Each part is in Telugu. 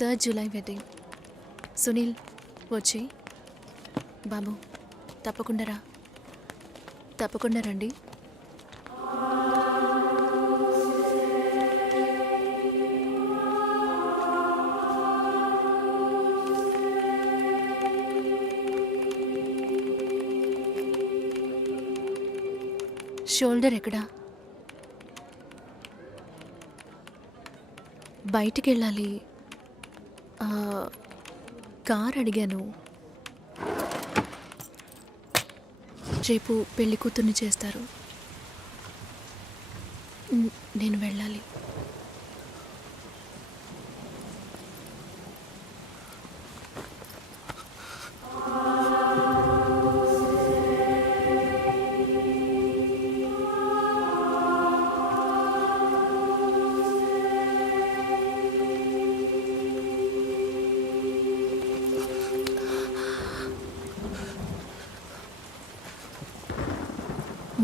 3rd July wedding. సునీల్ వచ్చి బాబు తప్పకుండా రండి. షోల్డర్ ఎక్కడా? బయటికి వెళ్ళాలి. కార్ అడిగాను. రేపు పెళ్లి కూతుర్ని చేస్తారు. నేను వెళ్ళాలి.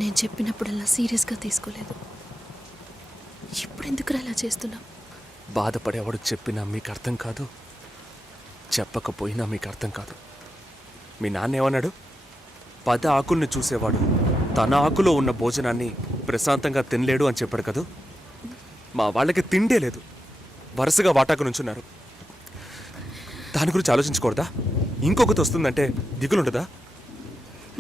నేను చెప్పినప్పుడల్లా సీరియస్గా తీసుకోలేదు. ఇప్పుడు ఎందుకు అలా చేస్తున్నావు? బాధపడేవాడు చెప్పినా మీకు అర్థం కాదు, చెప్పకపోయినా మీకు అర్థం కాదు. మీ నాన్న ఏమన్నాడు? 10 ఆకుల్ని చూసేవాడు తన ఆకులో ఉన్న భోజనాన్ని ప్రశాంతంగా తినలేడు అని చెప్పాడు కదా. మా వాళ్ళకి తిండే లేదు, వరుసగా వాటాకు నుంచున్నారు. దాని గురించి ఆలోచించకూడదా? ఇంకొకటి వస్తుందంటే దిగులుంటుందా?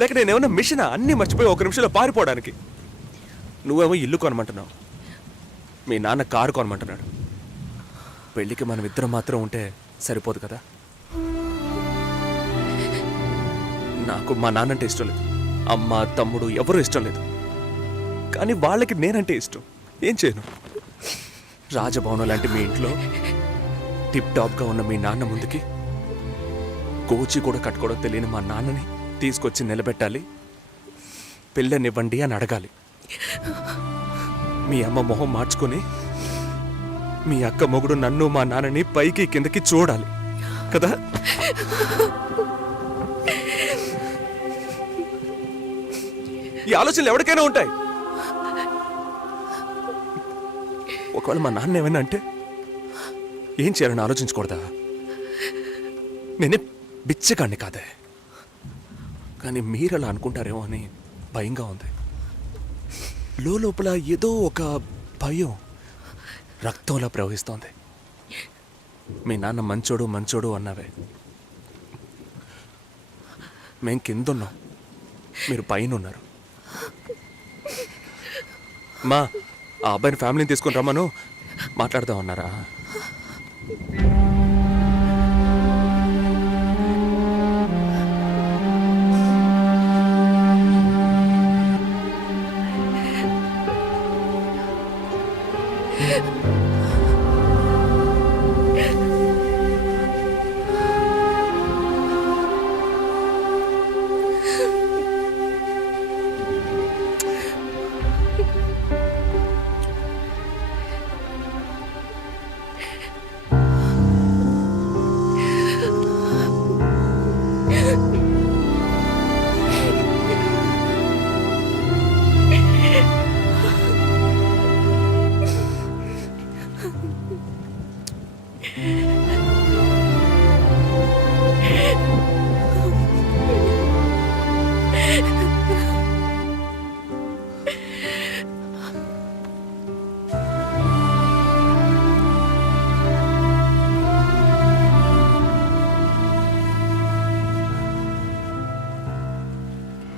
లేక నేనేమన్నా మిషనా అన్నీ మర్చిపోయి 1 నిమిషంలో పారిపోవడానికి? నువ్వేమో ఇల్లు కొనమంటున్నావు, మీ నాన్న కారు కొనమంటున్నాడు. పెళ్ళికి మనం ఇద్దరం మాత్రం ఉంటే సరిపోదు కదా. నాకు మా నాన్నంటే ఇష్టం లేదు, అమ్మ తమ్ముడు ఎవరూ ఇష్టం లేదు. కానీ వాళ్ళకి నేనంటే ఇష్టం. ఏం చేయను? రాజభవనం లాంటి మీ ఇంట్లో టిప్ టాప్గా ఉన్న మీ నాన్న ముందుకి కోచి కూడా కట్టుకోవడం తెలియని మా నాన్నని తీసుకొచ్చి నిలబెట్టాలి. పిల్లనివ్వండి అని అడగాలి. మీ అమ్మ మొహం మార్చుకొని మీ అక్క మొగుడు నన్ను మా నాన్నని పైకి కిందకి చూడాలి కదా. ఈ ఆలోచనలు ఎవరికైనా ఉంటాయి. ఒకవేళ మా నాన్న ఏమైనా అంటే ఏం చేయాలని ఆలోచించకూడదా? నేనే బిచ్చగాడిని కాదే, కానీ మీరు అలా అనుకుంటారేమో అని భయంగా ఉంది. లోపల ఏదో ఒక భయం రక్తంలా ప్రవహిస్తోంది. మీ నాన్న మంచోడు అన్నావే, మేం కిందున్నాం, మీరు పైన ఉన్నారు. మా ఆ అబ్బాయిని ఫ్యామిలీని తీసుకుని రమ్మను, మాట్లాడదాం అన్నారా?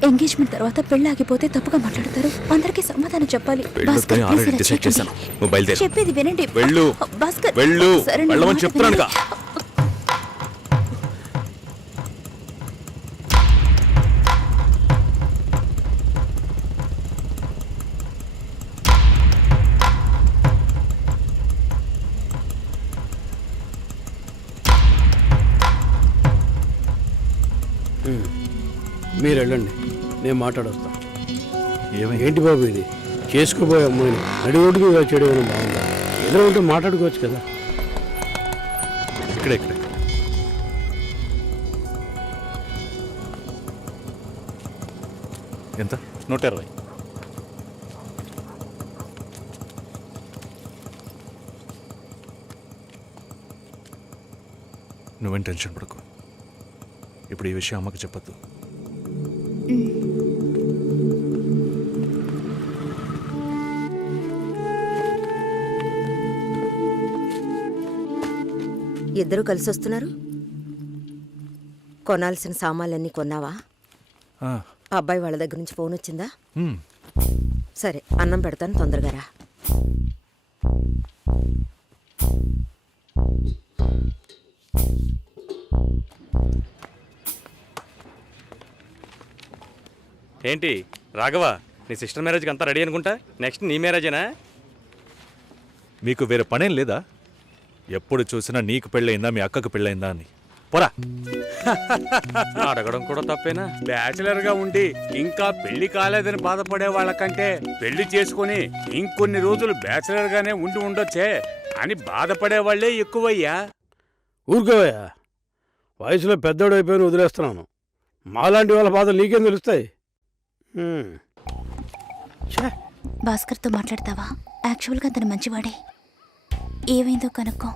ఎంగేజ్మెంట్ తర్వాత పెళ్లి ఆగిపోతే తప్పుగా మాట్లాడతారు. అందరికీ సమాధానం చెప్పాలి. చెప్పేది వినండి. చెప్తున్నాను. మీరు వెళ్ళండి, నేను మాట్లాడొస్తాను. ఏంటి బాబు ఇది? చేసుకోబోయే అమ్మాయిని నడిరోడ్డుకి చేయడం ఏమైనా బాగుందా? ఎదురు ఉంటే మాట్లాడుకోవచ్చు కదా. ఇక్కడ ఎంత? 120. నువ్వేం టెన్షన్ పడకు. ఇప్పుడు ఈ విషయం అమ్మకి చెప్పొద్దు. ఇద్దరు కలిసి వస్తున్నారు. కొనాల్సిన సామాన్లన్నీ కొన్నావా? ఆ, అబ్బాయి వాళ్ళ దగ్గర నుంచి ఫోన్ వచ్చిందా? హ్మ్. సరే, అన్నం పెడతాను, తొందరగా రా. ఏంటి రాఘవ, నీ సిస్టర్ మ్యారేజ్కి అంతా రెడీ అనుకుంటా. నెక్స్ట్ నీ మ్యారేజేనా? మీకు వేరే పనేం లేదా? ఎప్పుడు చూసినా నీకు పెళ్ళయిందా, మీ అక్కకు పెళ్ళయిందా అని. పోరా. అడగడం కూడా తప్పేనా? బ్యాచిలర్ గా ఉండి ఇంకా పెళ్లి కాలేదని బాధపడే వాళ్ళకంటే పెళ్లి చేసుకుని ఇంకొన్ని రోజులు బ్యాచిలర్ గానే ఉండి ఉండొచ్చే అని బాధపడే వాళ్లే ఎక్కువయ్యా. ఊరుకోవయ్యా, వయసులో పెద్దోడు అయిపోయి వదిలేస్తున్నాను. మాలాంటి వాళ్ళ బాధలు నీకేం తెలుస్తాయి? భాస్కర్తో మాట్లాడతావా? యాక్చువల్గా అతను మంచివాడే. ఏమైందో కనుక్కో.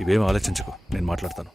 ఇవేం ఆలోచించుకో, నేను మాట్లాడతాను.